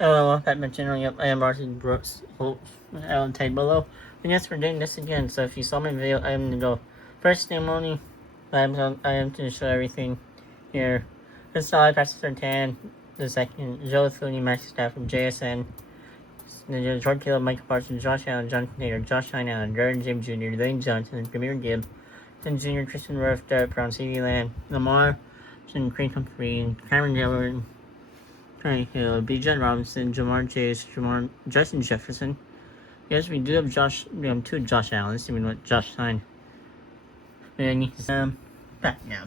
Hello, Batman channel. Yep, I am Martin Brooks. I'll tag below. And yes, we're doing this again. So if you saw my video, I am gonna go first ceremony. I am to show everything here. First all, I press 10. The second, Joe Thuney, Max Staff from JSN. The Jordan Caleb, Michael Parsons, Josh Allen, Jonathan Taylor, Josh Allen, Darren James Jr., Lane Johnson, Premier Gibb, Tim Jr., Tristan Wirth, Derek Brown, C.D. Lamb, Lamar, Cream Humphrey, Cameron Dillard, Tony Hill, Bijan Robinson, Jamar Chase, Justin Jefferson. Yes, we do have two Josh Allen. Let's see what Josh signed. And he's back now.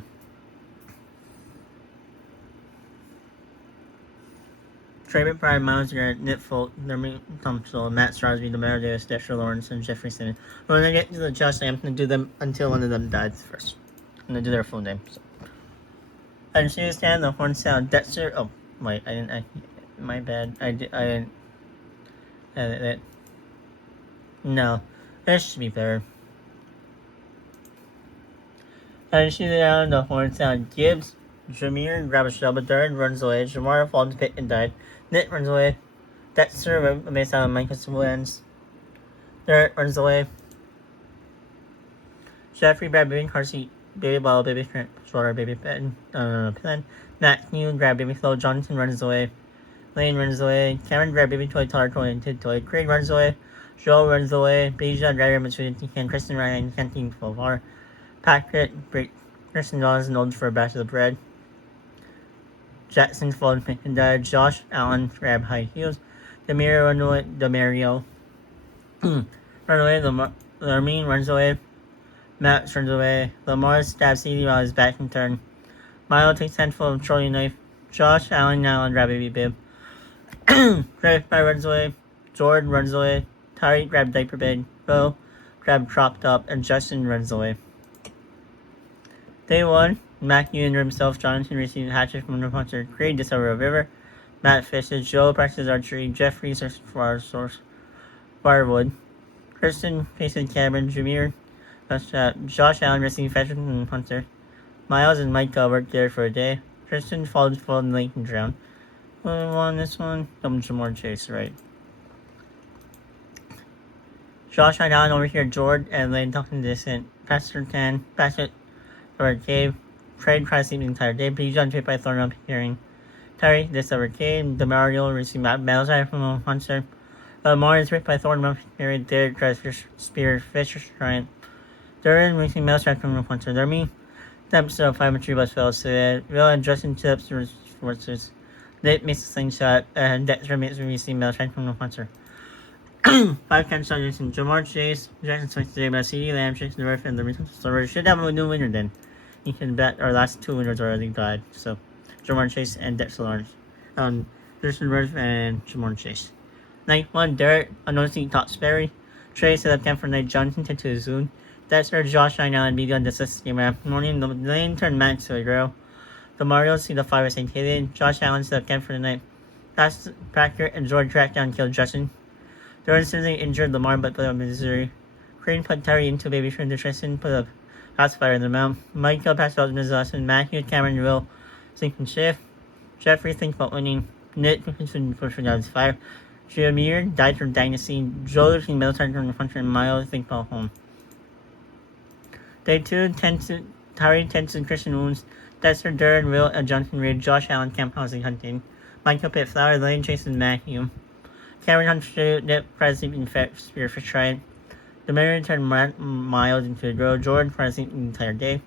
Trey McBride, Miles Garrett, Nick Folk, Nermie Thompson, Matt Strarsby, Demar Davis, Dexter Lawrence, and Jeffrey Simmons. When I get to the Josh, I'm going to do them until one of them dies first. I'm going to do their full name. So. And she was down the horn sound. Dexter. Oh, wait, I didn't. My bad. I didn't edit it. No, this should be better. And she's down the horn sound. Gibbs, Jameer grabs a shell, but Darren runs away. Jamar falls into the pit and died. Nick runs away. Dexter makes out of Michael wins. Derek runs away. Jeffrey grabbed baby car seat, baby ball, baby stroller, baby pen. Matthew grabbed baby flow. Jonathan runs away. Lane runs away. Cameron grabbed baby toy, toddler toy, and kid toy. Craig runs away. Joe runs away. Beja grabbed between Kristen Ryan, Canteen so far. Patrick, Kristen Johnson holds for a batch of the bread. Jackson followed pick and died. Josh Allen grabbed high heels. Demario run away. Demario run away. Larmine runs away. Matt runs away. Lamar stabs CD while his back and turn. Milo takes handful of trolling knife. Josh Allen now grab baby bib. Griff runs away. Jordan runs away. Tyree grabbed diaper bed. Bo grabbed crop top, and Justin runs away. Day 1, Matthew injured himself. Jonathan received a hatchet from the puncher. Craig discovered a river. Matt fishes. Joe practices archery. Jeffrey searches for our source. Firewood. Kristen faces Cameron. Jameer. Josh Allen received fetch from the puncher. Miles and Micah worked there for a day. Kristen followed in the lake and drowned. Who won this one? Jamar Chase, right. Josh Allen over here. Jordan and Lane talking distant. Pastor 10. Pastor over cave. Trade tries to sleep the entire day. Bijan tripped by thorn up hearing. Terry discovered cave. Demario received battle side from a hunter. Lamar is ripped by thorn up hearing. Derek tries spear Fisher giant. Durin received mouse track from a hunter. Dermy. Dempster of 5 tree bus fails. So Will and Justin tips forces. Nate makes a slingshot. And Dexter makes a receive mouse track from a hunter. 5 catch targets in Jamar Chase, Jackson Smith today by CD Lamb, Jason Wirth, and the return server. Should have a new winner then. You can bet our last 2 winners already died. So Jamar Chase and Dexter Lawrence. Jason Wirth and Jamar Chase. Night 1, Derek, announcing top Sperry. Trey set up camp for night. Jonathan tend to Zoom. Dexter, Josh, Allen, and BD on the system map. Morning, the lane turned Max to a girl. The Mario see the 5 St. Kaden. Josh Allen set up camp for the night. Packer and George tracked down and killed Justin. Duran suddenly injured Lamar but put up Missouri. Crane put Terry into baby friend to Tristan, put up pacifier in the mount. Michael passed out Ms. Lawson. Matthew, Cameron, Will, sink and shift. Jeffrey thinks about winning. Nick continued to push for God's fire. Jameer died from dynasty. Joe looking military from the front and Milo think about home. Day 2, Terry tends to Christian wounds. Dexter, Duran, Will, and Jonathan Reed. Josh Allen camp housing hunting. Michael Pitt Flower, Lane chases Matthew. Cameron Hunter Nip present in spear for trying. The mayor turned Miles into a girl. Jordan present the entire day.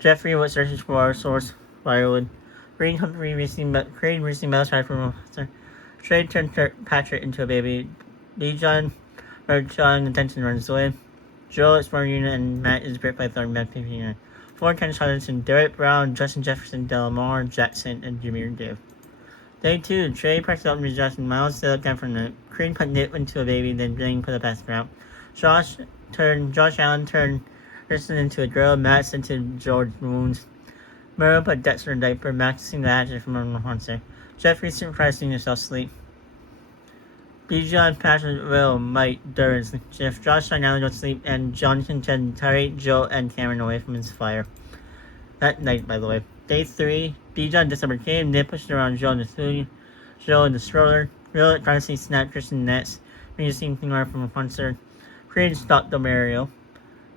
Jeffrey was searching for our source firewood. Green Humphrey receiving metal strike from a monster. Trade turned Patrick into a baby. Bijan John attention runs away. Joe is for unit and Matt is gripped by thorn back unit. 4 catch Hudson, Derek Brown, Justin Jefferson, Delamar, Jackson, and Jameer Dave. Day 2, Trey pressed up with Justin. Miles set up down from the Creed put Nip into a baby, then Blaine put a pass around. Josh Allen turned Kristen into a girl. Matt sent to George wounds. Murrow put Dexter in diaper, maxing the hatchet from a monster. Jeffrey surprising himself sleep. Bijan, Patrick, Will, Mike, Duran, Jeff, Josh Allen go to sleep, and Jonathan turned Terry, Joe, and Cameron away from his fire. That night, by the way. Day 3, Bijan discovered cave. Nip pushed around Joe in the stroller. Real Darcy snapped Christian nets. Receiving Clean from a concert. Creed stopped the Mario.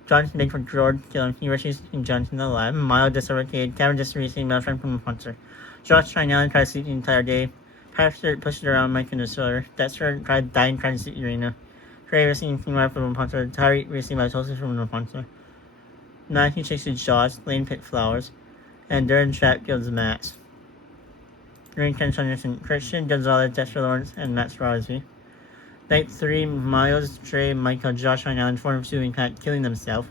Johnson made for George, killing he rushes Johnson alive. Miles dislocated. Cameron just receiving Malfriend from a puncher. Josh tried now and tried to sleep the entire day. Pastor pushed around Mike in the solar. Dexter tried dying trying to sleep Urena. Trey receiving Clean from a puncher. Tyree receiving by Tulsi from a puncher. Matthew chases Josh. Lane picked flowers. And Durden Trap kills Max. Green Ken Anderson, Christian Gonzalez, Dexter Lawrence, and Max Rosby. Night 3, Miles, Trey, Michael, Josh, and Allen form two impact, killing themselves.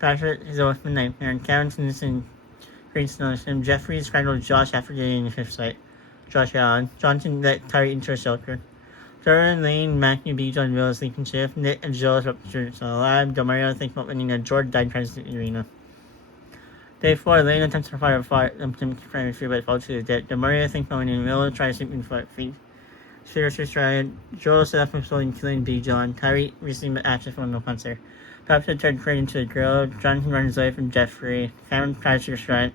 Patrick is a nightmare, and Karen Tennyson, Green Snowstorm, Jeffrey strangled Josh after getting in the fifth site. Josh Allen, Johnson let Tyree into a shelter. Jordan, Lane, Matthew, B, John, Will, sleeping shift, Nick, and Joe ruptured alive. Demario thinks about winning, and George died trying to sleep in the arena. Day 4, Lane attempts to fire primary fear, but falls to his death. Demario thinks about winning, Will tries to sleep in 4 feet. Spiritual Australian, Joel set up himself in killing B. John. Tyree received action from no puncher. Pepsi turned Craig into a girl. Jonathan runs away from Jeffrey. Cameron tries to restrain.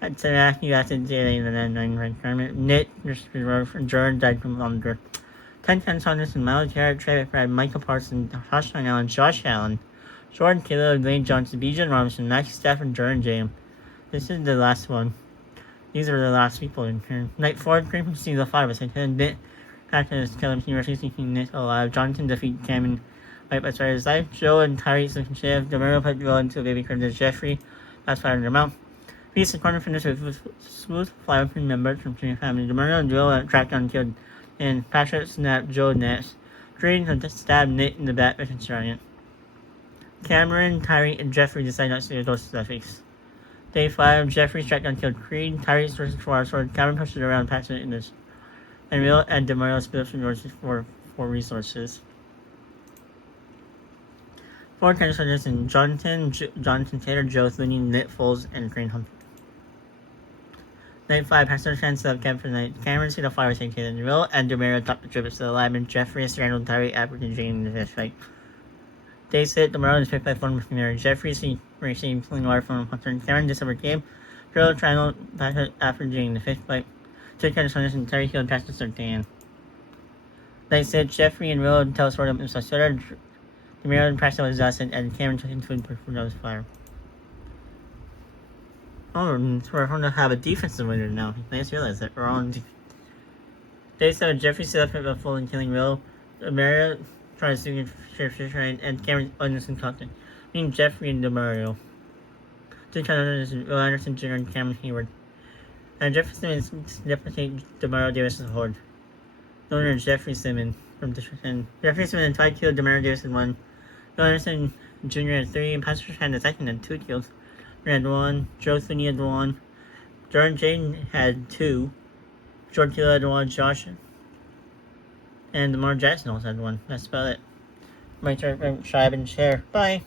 At Matthew acted daily in the 9 requirement. Nick and Jordan died from hunger. 10 Saunders and Miles Garrett, Trey McBride, Michael Parsons, Josh Allen, Jordan Taylor, Lane Johnson, B. John Robinson, Matthew Stafford, Jordan James. This is the last one. These are the last people in here. Night 4, Green from Season 5 was hit. Nick Patrick is killing University keeping Nick alive. Jonathan defeated Cameron right by his life. Joe and Tyree second shift. Demario put Will into a baby crib. Jeffrey that's fired in their mouth. Peace and corner finished with smooth fly from members from Junior family. Demario and Will tracked down and killed. And Patrick snapped Joe next. Green stabbed Nick in the back with a giant. Cameron, Tyree, and Jeffrey decided not to go to the face. Day 5, Jeffrey tracked down and killed Creed. Tyree sources for our sword. Cameron pushed it around Patrick in this. And Will and Demario split up resources for resources. 4 contestants in Jonathan Taylor, Joe Looney, Nick Foles, and Green Humphrey. Night 5, Pastor Chan set up camp for the night. Cameron see the fire tank Taylor and Will and Demario top the tributes to the lab, and Jeffrey strangled Tyree after Jane in the fish fight. Day 6, Demario is picked by former familiar. Jeffrey received clean water from a hunter. Cameron December game. Joe triangle after Jane in the fish fight. 2 contestants and Tyree killed Pastor Sertan. Night 6, Jeffrey and Will teleport up in Sarasota. Demario and Pastor was exhausted, and Cameron took into food for those fire. Oh, so we're going to have a defensive winner now. I just realized that we're on. Day 7, Jeffrey set up a full and killing Will. Demario tries to sheriff and Cameron Anderson content. Meaning Jeffrey and Demario. 2 contestants, Will Anderson Jr. and Cameron Hayward. And Jeffrey Simmons deprecated Demario Davis' horde. The owner is Jeffrey Simmons from District 10. Jeffrey Simmons had 5 kills, Demario Davis had 1. Will Anderson Jr. had 3, and Pastor Chan the second had 2 kills. Had 1. Joe Sweeney had 1. Jordan Jaden had 2. George Taylor had 1. Josh and Lamar Jackson also had 1. That's about it. My turn, subscribe and share. Bye.